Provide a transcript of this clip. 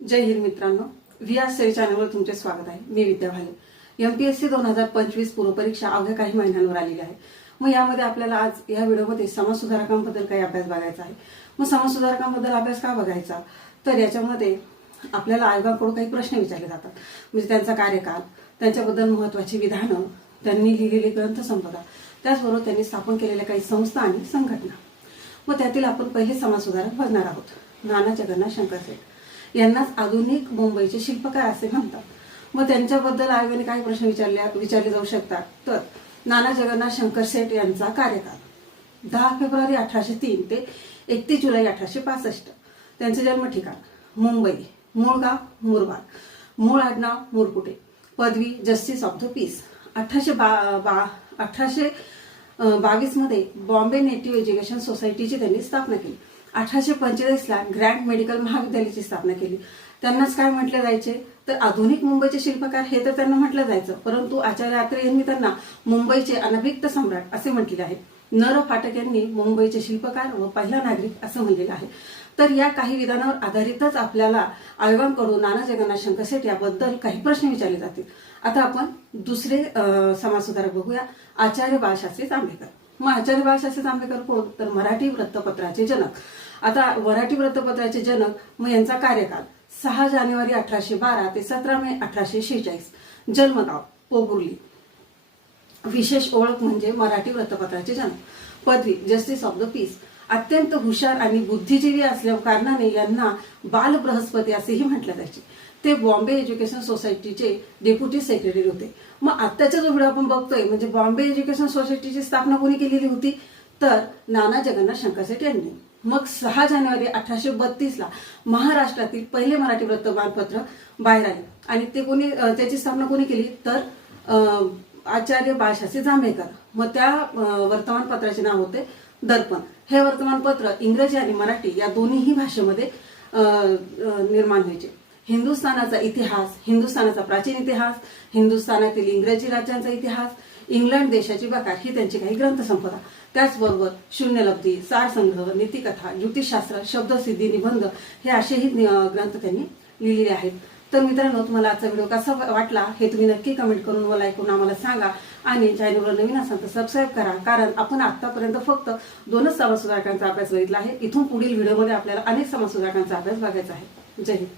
जय हिंद मित्रांनो, VR study चॅनलवर तुमचे स्वागत आहे। मी विद्या भाले। एमपीएससी 2025 पूर्व परीक्षा अवघ्या काही महिन्यांवर आलेली आहे। मग यामध्ये आपल्याला आज या व्हिडिओमध्ये समाजसुधारकांबद्दल काही अभ्यास बघायचा आहे। मग समाजसुधारकांबद्दल अभ्यास का बघायचा, तर याच्यामध्ये आपल्याला आयोगाकडून काही प्रश्न विचारले जातात, म्हणजे त्यांचा कार्यकाल, त्यांच्याबद्दल महत्त्वाची विधानं, त्यांनी लिहिलेली ग्रंथसंपदा, त्याचबरोबर त्यांनी स्थापन केलेल्या काही संस्था आणि संघटना। मग त्यातील आपण पहिले समाजसुधारक बघणार आहोत, नाना जगन्नाथ शंकरशेठ। यांनाच आधुनिक मुंबईचे शिल्पकार असे म्हणतात। मग त्यांच्याबद्दल आयोगाने काही प्रश्न विचारले जाऊ शकतात, तर नाना जगन्नाथ शंकरशेठ यांचा कार्यकाल 10 फेब्रुवारी 1803 ते 31 जुलै 1865। त्यांचे जन्म ठिकाण मुंबई, मूळ गाव मुरबाड, मूळ आडनाव मुरकुटे, पदवी जस्टिस ऑफ द पीस। 1822 मध्ये बॉम्बे नेटिव्ह एज्युकेशन सोसायटीची त्यांनी स्थापना केली। 1845 ला ग्रँड मेडिकल महाविद्यालयाची स्थापना केली। त्यांनाच काय म्हटले जायचे, तर आधुनिक मुंबईचे शिल्पकार हे तर त्यांना म्हटलं जायचं, परंतु आचार्य आत्रे यांनी त्यांना मुंबईचे अनभिक्त सम्राट असे म्हटलेले आहे। नर फाटक यांनी मुंबईचे शिल्पकार व पहिला नागरिक असं म्हणलेलं आहे। तर या काही विधानावर आधारितच आपल्याला आयोगाकडून नाना जगन्नाथ शंकरशेठ याबद्दल काही प्रश्न विचारले जातील। आता आपण दुसरे समाजसुधारक बघूया, आचार्य बाळशास्त्री जांभेकर। मग आचार्य बाळशास्त्री जांभेकर कोण, तर मराठी वृत्तपत्राचे जनक। आता मराठी वृत्तपत्राचे जनक, मग यांचा कार्यकाल 6 जानेवारी 1812 ते 17 मे 1846। जन्मगाव पोगुर्ली। विशेष ओळख म्हणजे मराठी वृत्तपत्राचे जनक। पदवी जस्टिस ऑफ द पीस। अत्यंत हुशार आणि बुद्धिजीवी असल्या कारणाने यांना बाल बृहस्पती असेही म्हटले जायचे। ते बॉम्बे एज्युकेशन सोसायटीचे डेप्युटी सेक्रेटरी होते। मग आत्ताचा जो व्हिडिओ आपण बघतोय, म्हणजे बॉम्बे एज्युकेशन सोसायटीची स्थापना कोणी केलेली होती, तर नाना जगन्नाथ शंकरशेठ यांनी। मग 6 जानेवारी 1832 ला महाराष्ट्रातील पहिले मराठी वर्तमानपत्र बाहेर आले आणि ते कोणी, त्याची स्थापना कोणी केली, तर आचार्य बाळशास्त्री जांभेकर। मग त्या वर्तमानपत्राचे नाव होते दर्पण। हे वर्तमानपत्र इंग्रजी आणि मराठी या दोन्ही भाषेमध्ये निर्माण व्हायचे। हिंदुस्थानाचा इतिहास, हिंदुस्थानाचा प्राचीन इतिहास, हिंदुस्थानातील इंग्रजी राज्यांचा इतिहास, इंग्लंड देशाची बकार ही त्यांची काही ग्रंथसंपदा। त्याचबरोबर शून्यलब्धी, सारसंग्रह, नीतिकथा, ज्योतिषशास्त्र, शब्दसिद्धी, निबंध हे असेही ग्रंथ त्यांनी लिहिलेले आहेत। तर मित्रांनो, तुम्हाला आजचा व्हिडिओ कसा वाटला हे तुम्ही नक्की कमेंट करून व लाईक करून आम्हाला सांगा आणि चॅनलवर नवीन असाल तर सबस्क्राईब करा, कारण आपण आतापर्यंत फक्त 2च समाजसुधारकांचा अभ्यास बघितला आहे। इथून पुढील व्हिडिओमध्ये आपल्याला अनेक समाजसुधारकांचा अभ्यास बघायचा आहे। जय हिंद।